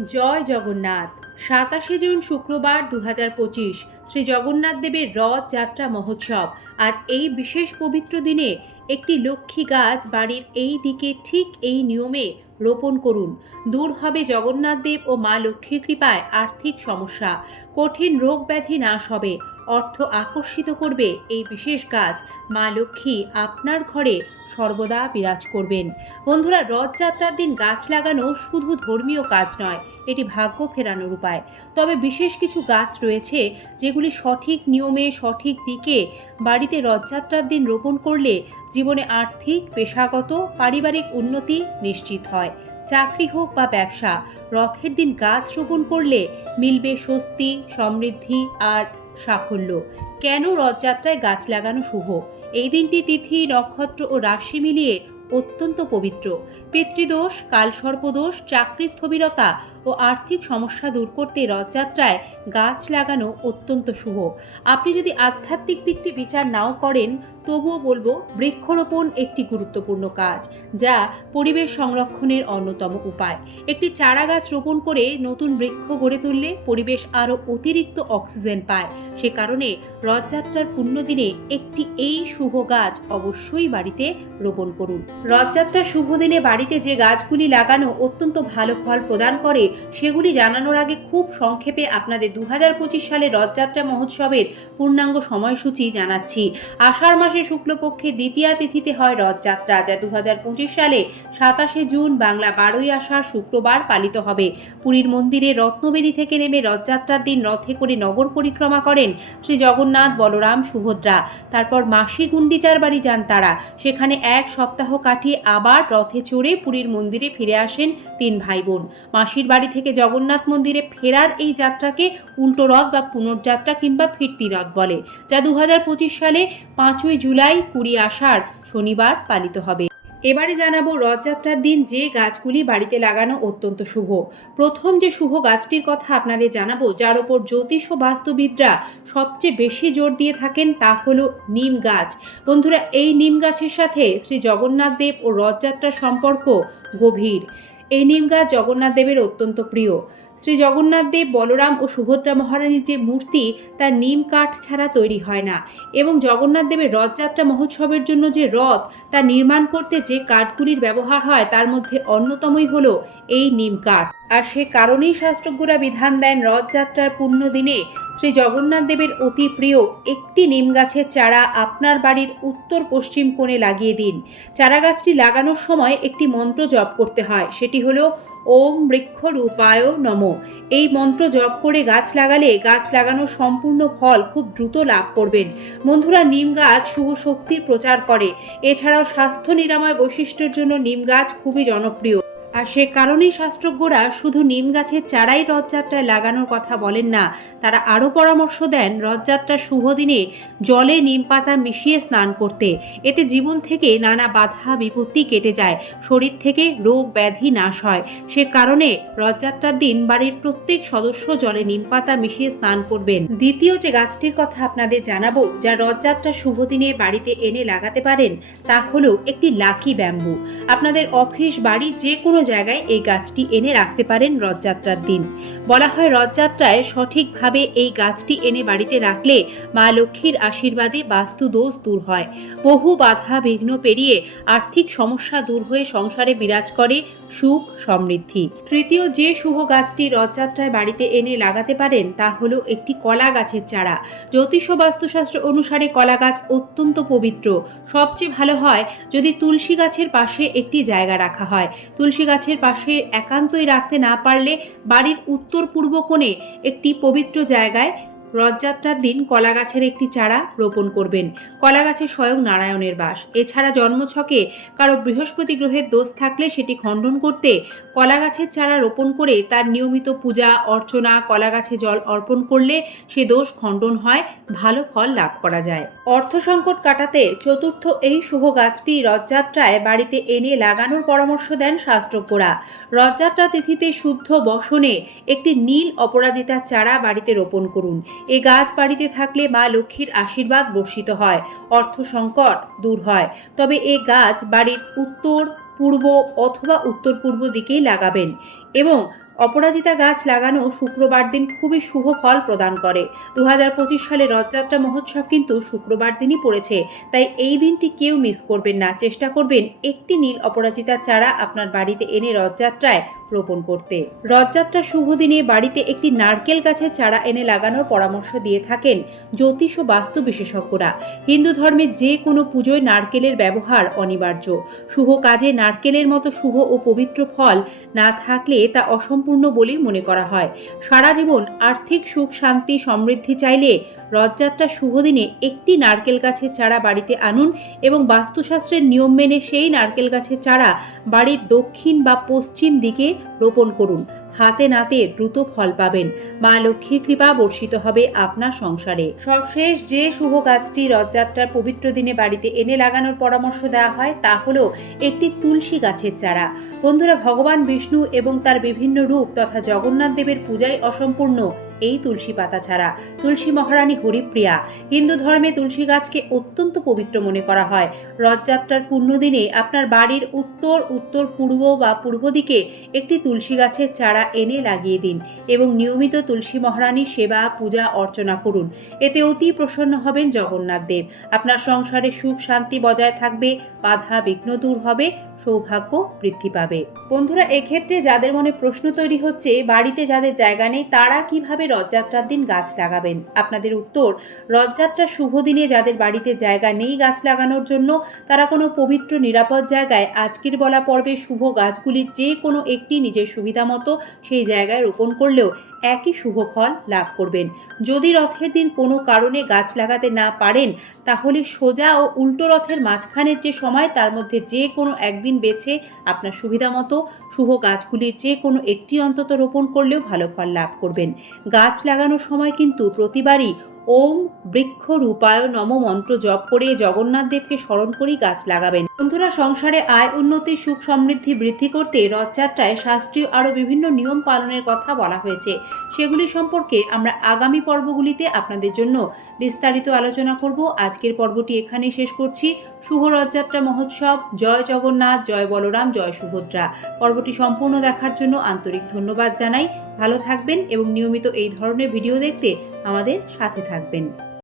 জয় জগন্নাথ। সাতাশে জুন শুক্রবার দু হাজার পঁচিশ শ্রী জগন্নাথ দেবের রথ যাত্রা মহোৎসব। আর এই বিশেষ পবিত্র দিনে একটি লক্ষ্মী গাছ বাড়ির এই দিকে ঠিক এই নিয়মে রোপণ করুন। দূর হবে জগন্নাথ দেব ও মা লক্ষ্মীর কৃপায় আর্থিক সমস্যা। কঠিন রোগ ব্যাধি নাশ হবে। অর্থ আকর্ষিত করবে এই বিশেষ গাছ মা লক্ষ্মী আপনার ঘরে সর্বদা বিরাজ করবেন। বন্ধুরা, রথযাত্রার দিন গাছ লাগানো শুধু ধর্মীয় কাজ নয়, এটি ভাগ্য ফেরানোর উপায়। তবে বিশেষ কিছু গাছ রয়েছে যেগুলি সঠিক নিয়মে, সঠিক দিকে বাড়িতে রথযাত্রার দিন রোপণ করলে জীবনে আর্থিক, পেশাগত, পারিবারিক উন্নতি নিশ্চিত হয়। চাকরি হোক বা ব্যবসা, রথের দিন গাছ রোপণ করলে মিলবে স্বস্তি, সমৃদ্ধি আর সাফল্য। কেন রথযাত্রায় গাছ লাগানো শুভ? এই দিনটি তিথি নক্ষত্র ও রাশি মিলিয়ে অত্যন্ত পবিত্র। পিতৃদোষ, কালসর্পদোষ চাকরি স্থবিরতা ও আর্থিক সমস্যা দূর করতে রথযাত্রায় গাছ লাগানো অত্যন্ত শুভ। আপনি যদি আধ্যাত্মিক দিকটি বিচার নাও করেন, তবুও বলব বৃক্ষরোপণ একটি গুরুত্বপূর্ণ কাজ, যা পরিবেশ সংরক্ষণের অন্যতম উপায়। একটি চারা গাছ রোপণ করে নতুন বৃক্ষ গড়ে তুললে পরিবেশ আরও অতিরিক্ত অক্সিজেন পায়। সে কারণে রথযাত্রার পুণ্যদিনে একটি এই শুভ গাছ অবশ্যই বাড়িতে রোপণ করুন। রথযাত্রার শুভ দিনে বাড়িতে যে গাছগুলি লাগানো অত্যন্ত ভালো ফল প্রদান করে, সেগুলি জানানোর আগে খুব সংক্ষেপে আপনাদের দু হাজার পঁচিশ সালে রথযাত্রা মহোৎসবের পূর্ণাঙ্গ সময়সূচি জানাচ্ছি। আষাঢ় মাসে শুক্লপক্ষে দ্বিতীয়া তিথিতে হয় রথযাত্রা, যা দু হাজার পঁচিশ সালে সাতাশে জুন বাংলা বারোই আষাঢ় শুক্রবার পালিত হবে। পুরীর মন্দিরে রত্নবেদী থেকে নেমে রথযাত্রার দিন রথে করে নগর পরিক্রমা করেন শ্রী জগন্নাথ বলরাম, সুভদ্রা। তারপর মাসি গুন্ডিচার বাড়ি যান তারা। সেখানে এক সপ্তাহ কাটিয়ে আবার রথে চড়ে পুরীর মন্দিরে ফিরে আসেন তিন ভাই বোন মাসির বাড়ি থেকে জগন্নাথ মন্দিরে ফেরার এই যাত্রাকে উল্টো রথ বা পুনর্যাত্রা কিংবা ফিরতি রথ বলে, যা দু হাজার পঁচিশ সালে পাঁচই জুলাই কুড়ি আষাঢ় শনিবার পালিত হবে। এবারে জানাব রথযাত্রার দিন যে গাছগুলি বাড়িতে লাগানো অত্যন্ত শুভ। প্রথম যে শুভ গাছটির কথা আপনাদের জানাব, যার ওপর জ্যোতিষ ও বাস্তুবিদরা সবচেয়ে বেশি জোর দিয়ে থাকেন তা হলো নিম গাছ। বন্ধুরা, এই নিম গাছের সাথে শ্রী জগন্নাথ দেব ও রথযাত্রার সম্পর্ক গভীর। এই নিম গাছ জগন্নাথ দেবের অত্যন্ত প্রিয়। শ্রী জগন্নাথ দেব, বলরাম ও সুভদ্রা মহারানীর যে মূর্তি, তার নিম কাঠ ছাড়া তৈরি হয় না। এবং জগন্নাথ দেবের রথযাত্রা মহোৎসবের জন্য যে রথ, তা নির্মাণ করতে যে কাঠগুলির ব্যবহার হয়, তার মধ্যে অন্যতমই হল এই নিম কাঠ। আর সে কারণেই শাস্ত্রজ্ঞরা বিধান দেন রথযাত্রার পূর্ণ দিনে শ্রী জগন্নাথ দেবের অতি প্রিয় একটি নিম গাছের চারা আপনার বাড়ির উত্তর পশ্চিম কোণে লাগিয়ে দিন। চারা গাছটি লাগানোর সময় একটি মন্ত্র জপ করতে হয়, সেটি হলো ওম বৃক্ষ রূপায় নম। এই মন্ত্র জপ করে গাছ লাগালে গাছ লাগানোর সম্পূর্ণ ফল খুব দ্রুত লাভ করবেন। বন্ধুরা, নিম গাছ শুভ শক্তির প্রচার করে। এছাড়াও স্বাস্থ্য নিরাময় বৈশিষ্ট্যের জন্য নিম গাছ খুবই জনপ্রিয়। আর সে কারণেই শাস্ত্রজ্ঞরা শুধু নিম গাছের চারাই রথযাত্রায় লাগানোর কথা বলেন না, তারা আরও পরামর্শ দেন রথযাত্রার শুভ দিনে জলে নিম পাতা মিশিয়ে স্নান করতে। এতে জীবন থেকে নানা বাধা, বিপত্তি কেটে যায়, শরীর থেকে রোগ ব্যাধি নাশ হয়। সে কারণে রথযাত্রার দিন বাড়ির প্রত্যেক সদস্য জলে নিম পাতা মিশিয়ে স্নান করবেন। দ্বিতীয় যে গাছটির কথা আপনাদের জানাব, যা রথযাত্রার শুভ দিনে বাড়িতে এনে লাগাতে পারেন, তা হলো একটি লাকি ব্যাম্বু। আপনাদের অফিস, বাড়ি যে কোনো জায়গায় এই গাছটি এনে রাখতে পারেন রথযাত্রার দিন। বলা হয় রথযাত্রায় সঠিকভাবে এই গাছটি এনে বাড়িতে রাখলে মা লক্ষ্মীর আশীর্বাদে বাস্তু দোষ দূর হয়। বহু বাধা বিঘ্ন পেরিয়ে আর্থিক সমস্যা দূর হয়ে সংসারে বিরাজ করে সুখ, সমৃদ্ধি। তৃতীয় যে শুভ গাছটি রথযাত্রায় বাড়িতে এনে লাগাতে পারেন, তা হলো একটি কলা গাছের চারা। জ্যোতিষ বাস্তুশাস্ত্র অনুসারে কলা গাছ অত্যন্ত পবিত্র। সবচেয়ে ভালো হয় যদি তুলসী গাছের পাশে একটি জায়গা রাখা হয়। তুলসী গাছের পাশে একান্তই রাখতে না পারলে বাড়ির উত্তর পূর্ব কোণে একটি পবিত্র জায়গায় রথযাত্রার দিন কলা গাছের একটি চারা রোপণ করবেন। কলা গাছে স্বয়ং নারায়ণের বাস। এছাড়া জন্মছকে কারও বৃহস্পতি গ্রহের দোষ থাকলে সেটি খণ্ডন করতে কলা গাছের চারা রোপণ করে তার নিয়মিত পূজা, অর্চনা কলা গাছে জল অর্পণ করলে সে দোষ খণ্ডন হয়, ভালো ফল লাভ করা যায়। অর্থ সংকট কাটাতে চতুর্থ এই শুভ গাছটি রথযাত্রায় বাড়িতে এনে লাগানোর পরামর্শ দেন শাস্ত্রজ্ঞরা। রথযাত্রা তিথিতে শুদ্ধ বসনে একটি নীল অপরাজিতা চারা বাড়িতে রোপণ করুন। এ গাছ বাড়িতে থাকলে মা লক্ষ্মীর আশীর্বাদ বর্ষিত হয়, অর্থ সংকট দূর হয়। তবে এ গাছ বাড়ির উত্তর, পূর্ব অথবা উত্তর পূর্ব দিকেই লাগাবেন এবং অপরাজিতা গাছ লাগানো শুক্রবার দিন খুবই শুভ ফল প্রদান করে। দু হাজার পঁচিশ সালে রথযাত্রা মহোৎসব কিন্তু শুক্রবার দিনই পড়েছে, তাই এই দিনটি কেউ মিস করবেন না। চেষ্টা করবেন একটি নীল অপরাজিতা চারা আপনার বাড়িতে এনে রথযাত্রায় রোপণ করতে। রথযাত্রার শুভ দিনে বাড়িতে একটি নারকেল গাছের চারা এনে লাগানোর পরামর্শ দিয়ে থাকেন জ্যোতিষ ও বাস্তু বিশেষজ্ঞরা। হিন্দু ধর্মে যে কোনো পুজোয় নারকেলের ব্যবহার অনিবার্য। শুভ কাজে নারকেলের মতো শুভ ও পবিত্র ফল না থাকলে তা অসম্পূর্ণ বলেই মনে করা হয়। সারা জীবন আর্থিক সুখ, শান্তি, সমৃদ্ধি চাইলে রথযাত্রার শুভ দিনে একটি নারকেল গাছের চারা বাড়িতে আনুন এবং বাস্তুশাস্ত্রের নিয়ম মেনে সেই নারকেল গাছের চারা বাড়ির দক্ষিণ বা পশ্চিম দিকে রোপণ করুন। হাতে নাতে দ্রুত ফল পাবেন। মা লক্ষ্মীর কৃপা বর্ষিত হবে আপনার সংসারে। সবশেষ যে শুভ গাছটি রথযাত্রার পবিত্র দিনে বাড়িতে এনে লাগানোর পরামর্শ দেওয়া হয়, তা হলো একটি তুলসী গাছের চারা। বন্ধুরা, ভগবান বিষ্ণু এবং তার বিভিন্ন রূপ তথা জগন্নাথ দেবের পূজায় অসম্পূর্ণ। এই তুলসী পাতা ছাড়া। তুলসী মহারানী হরিপ্রিয়া, হিন্দু ধর্মে তুলসী গাছকে অত্যন্ত পবিত্র মনে করা হয়। রথযাত্রার পুণ্যদিনে আপনার বাড়ির উত্তর উত্তর পূর্ব বা পূর্ব দিকে একটি তুলসী গাছের চারা এনে লাগিয়ে দিন এবং নিয়মিত তুলসী মহারানীর সেবা, পূজা, অর্চনা করুন। এতে অতি প্রসন্ন হবেন জগন্নাথ দেব। আপনার সংসারে সুখ শান্তি বজায় থাকবে, বাধা বিঘ্ন দূর হবে, সৌভাগ্য বৃদ্ধি পাবে। বন্ধুরা, এক্ষেত্রে যাদের মনে প্রশ্ন তৈরি হচ্ছে, বাড়িতে যাদের জায়গা নেই, তারা কীভাবে রথযাত্রার দিন গাছ লাগাবেন। আপনাদের উত্তর রথযাত্রার শুভ দিনে যাদের বাড়িতে জায়গা নেই গাছ লাগানোর জন্য, তারা কোনো পবিত্র নিরাপদ জায়গায় আজকের বলা পর্বে শুভ গাছগুলি যে কোনো একটি নিজের সুবিধা মতো সেই জায়গায় রোপণ করলেও একই শুভ ফল লাভ করবেন। যদি রথের দিন কোনো কারণে গাছ লাগাতে না পারেন, তাহলে সোজা ও উল্টো রথের মাঝখানের যে সময়, তার মধ্যে যে কোনো একদিন বেছে আপনার সুবিধা মতো শুভ গাছগুলির যে কোনো একটি অন্তত রোপণ করলেও ভালো ফল লাভ করবেন। গাছ লাগানোর সময় কিন্তু প্রতিবারই ওম বৃক্ষ রূপায় নম মন্ত্র জপ করে জগন্নাথ দেবকে স্মরণ করেই গাছ লাগাবেন। বন্ধুরা, সংসারে আয়, উন্নতি, সুখ সমৃদ্ধি বৃদ্ধি করতে রথযাত্রায় শাস্ত্রীয় আরও বিভিন্ন নিয়ম পালনের কথা বলা হয়েছে। সেগুলি সম্পর্কে আমরা আগামী পর্বগুলিতে আপনাদের জন্য বিস্তারিত আলোচনা করব। আজকের পর্বটি এখানেই শেষ করছি। শুভ রথযাত্রা মহোৎসব। জয় জগন্নাথ, জয় বলরাম, জয় সুভদ্রা। পর্বটি সম্পূর্ণ দেখার জন্য আন্তরিক ধন্যবাদ জানাই। ভালো থাকবেন এবং নিয়মিত এই ধরনের ভিডিও দেখতে আমাদের সাথে থাকবেন।